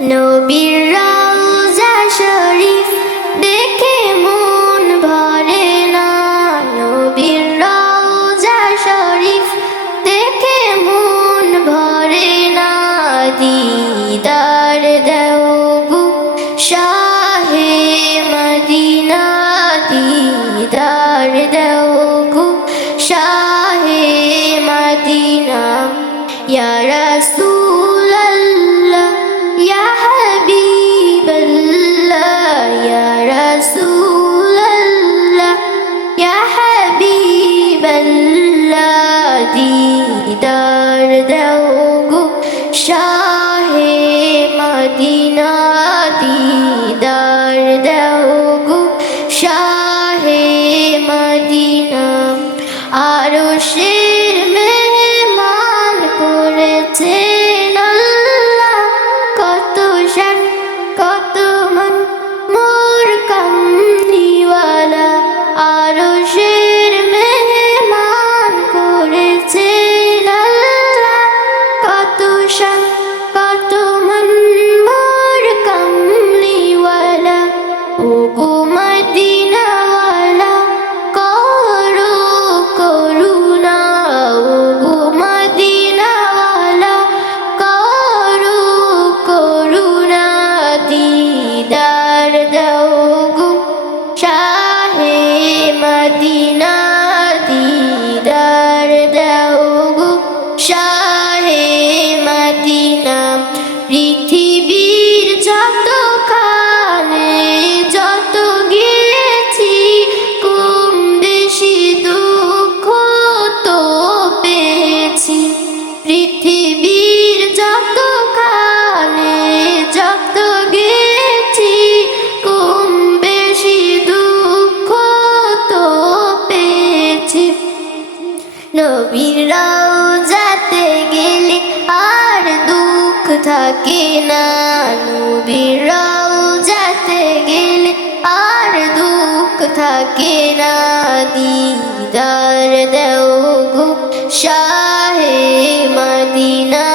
নবীর রওজা শরীফ দেখে মন ভরে না। নবীর রওজা শরীফ দেখে মন ভরে না। দিদার গো শাহে মদিনা। দিদার গো শাহে মদিনা। ইয়া রাসূলাল্লাহ আরও শাহে নবীর যাতে গেলে আর দুঃখ থাকে না। নবীর যাতে গেলে আর দুঃখ থাকে না। দিদার দেও গো, শাহে মদিনা।